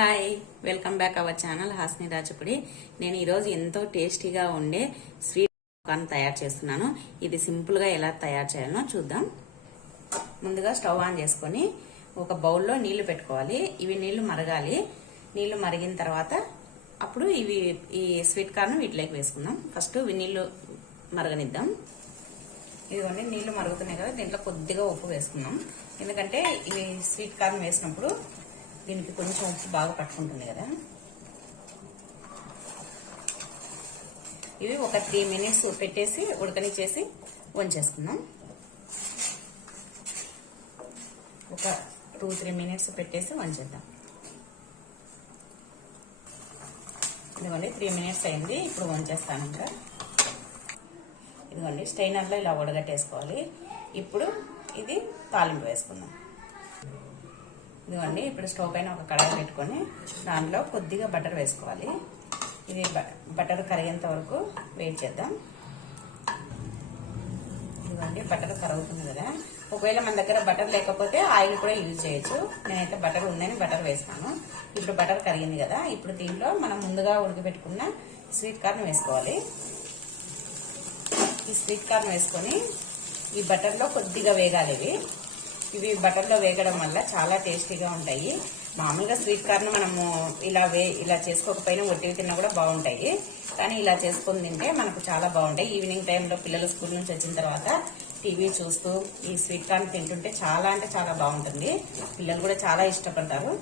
Hi welcome back our channel Hasni రాజపుడి. నేను ఈరోజు ఎంతో టేస్టీగా ఉండే స్వీట్ పాన్ తయారు చేస్తున్నాను. ఇది సింపుల్గా ఎలా తయారు చేయాలో చూద్దాం. ముందుగా స్టవ్ ఆన్ చేసుకొని ఒక బౌల్లో నీళ్ళు పెట్టుకోవాలి. ఇవి నీళ్ళు మరగాలి. నీళ్ళు మరిగిన తర్వాత అప్పుడు ఇవి ఈ స్వీట్ కార్న్ వీటిలోకి వేసుకుందాం. ఫస్ట్ ఇవి నీళ్ళు మరగనిద్దాం. ఇదిగోండి నీళ్ళు మరుగుతున్నాయి కదా దీంట్లో కొద్దిగా ఉప్పు వేసుకుందాం. ఎందుకంటే ఇవి స్వీట్ కార్న్ వేసినప్పుడు దీనికి కొంచెం ఉప్పు బాగా పట్టుకుంటుంది కదా. ఇవి ఒక త్రీ మినిట్స్ పెట్టేసి ఉడకనిచ్చేసి వంచేసుకుందాం. ఒక టూ త్రీ మినిట్స్ పెట్టేసి వంచేద్దాం. ఇదిగోండి త్రీ మినిట్స్ అయింది. ఇప్పుడు వంచేస్తాను ఇంకా. ఇదిగోండి స్టైనర్లో ఇలా ఉడగట్టేసుకోవాలి ఇప్పుడు ఇది తాలింపు వేసుకుందాం. ఇదిగోండి ఇప్పుడు స్టవ్ పైన ఒక కడాయి పెట్టుకొని దానిలో కొద్దిగా బటర్ వేసుకోవాలి. ఇది బటర్ కరిగేంత వరకు వెయిట్ చేద్దాం. ఇదిగోండి బటర్ కరుగుతుంది కదా. ఒకవేళ మన దగ్గర బటర్ లేకపోతే ఆయిల్ కూడా యూజ్ చేయొచ్చు. నేనైతే బటర్ ఉందని బటర్ వేస్తాను. ఇప్పుడు బటర్ కరిగింది కదా ఇప్పుడు దీంట్లో మనం ముందుగా ఉడకబెట్టుకున్న స్వీట్ కార్న్ వేసుకోవాలి. ఈ స్వీట్ కార్న్ వేసుకొని ఈ బటర్లో కొద్దిగా వేగాలి ఇవి. ఇవి బటర్లో వేగడం వల్ల చాలా టేస్టీగా ఉంటాయి. మామూలుగా స్వీట్ కార్న్ మనము ఇలా వే ఇలా చేసుకోకపోయినా ఒట్టివి తిన్నా కూడా బాగుంటాయి. కానీ ఇలా చేసుకొని తింటే మనకు చాలా బాగుంటాయి. ఈవినింగ్ టైంలో పిల్లలు స్కూల్ నుంచి వచ్చిన తర్వాత టీవీ చూస్తూ ఈ స్వీట్ కార్న్ తింటుంటే చాలా అంటే చాలా బాగుంటుంది. పిల్లలు కూడా చాలా ఇష్టపడతారు.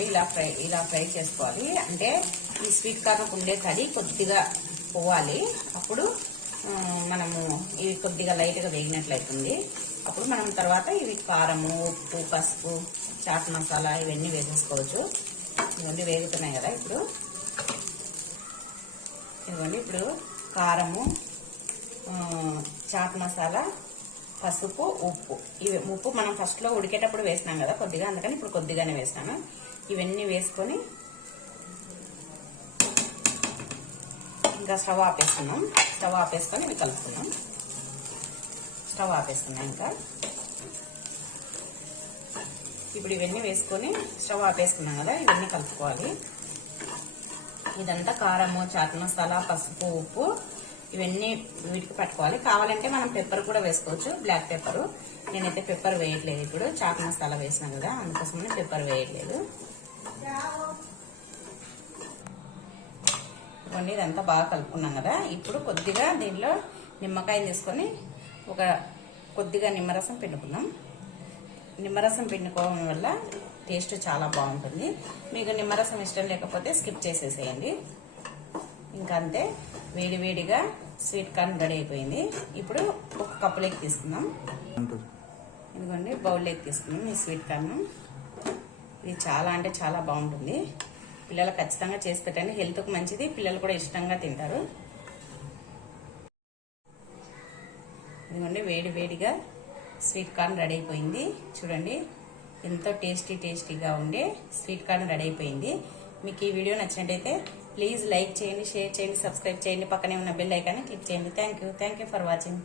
ఇదిగోండి ఇలా ఫ్రై ఇలా ఫ్రై చేసుకోవాలి. అంటే ఈ స్వీట్ కార్న్ ఉండే తడి కొద్దిగా పోవాలి. అప్పుడు మనము ఇవి కొద్దిగా లైట్గా వేగినట్లయితుంది. అప్పుడు మనం తర్వాత ఇవి కారము ఉప్పు పసుపు చాట్ మసాలా ఇవన్నీ వేసేసుకోవచ్చు. ఇవన్నీ వేగుతున్నాయి కదా ఇప్పుడు. ఇదిగోండి ఇప్పుడు కారము చాట్ మసాలా పసుపు ఉప్పు. ఇవి ఉప్పు మనం ఫస్ట్లో ఉడికేటప్పుడు వేసినాం కదా కొద్దిగా. అందుకని ఇప్పుడు కొద్దిగానే వేసినాను ఇవన్నీ వేసుకొని ఇంకా స్టవ్ ఆపేస్తున్నాం. స్టవ్ ఆపేసుకొని ఇవి కలుపుకున్నాం స్టవ్ ఆపేస్తున్నాం ఇంకా. ఇప్పుడు ఇవన్నీ వేసుకొని స్టవ్ ఆపేసుకున్నాం కదా ఇవన్నీ కలుపుకోవాలి. ఇదంతా కారము చాట్ మసాలా పసుపు ఉప్పు ఇవన్నీ వీటికి పట్టుకోవాలి. కావాలంటే మనం పెప్పర్ కూడా వేసుకోవచ్చు. బ్లాక్ పెప్పర్ నేనైతే పెప్పర్ వేయట్లేదు ఇప్పుడు. చాట్ మసాలా వేసినా కదా అందుకోసమని పెప్పర్ వేయట్లేదు. ఇవన్నీ ఇదంతా బాగా కలుపుకున్నాం కదా. ఇప్పుడు కొద్దిగా దీనిలో నిమ్మకాయ తీసుకొని ఒక కొద్దిగా నిమ్మరసం పిండుకున్నాం నిమ్మరసం పిండుకోవడం వల్ల టేస్ట్ చాలా బాగుంటుంది. మీకు నిమ్మరసం ఇష్టం లేకపోతే స్కిప్ చేసేసేయండి. ఇంకా అంతే వేడివేడిగా స్వీట్ కార్న్ రెడీ అయిపోయింది. ఇప్పుడు ఒక కప్పులోకి తీసుకుందాం. ఇదిగోండి బౌల్లోకి తీసుకున్నాం ఈ స్వీట్ కార్న్. ఇది చాలా అంటే చాలా బాగుంటుంది. పిల్లలు ఖచ్చితంగా చేసి పెట్టండి. హెల్త్కి మంచిది పిల్లలు కూడా ఇష్టంగా తింటారు. ఇదిగోండి వేడి వేడిగా స్వీట్ కార్న్ రెడీ అయిపోయింది. చూడండి ఎంతో టేస్టీ టేస్టీగా ఉండే స్వీట్ కార్న్ రెడీ అయిపోయింది. మీకు ఈ వీడియో నచ్చినట్టయితే ప్లీజ్ లైక్ చేయండి షేర్ చేయండి సబ్స్క్రైబ్ చేయండి. పక్కనే ఉన్న బెల్ ఐకాన్ని క్లిక్ చేయండి. Thank you thank you for watching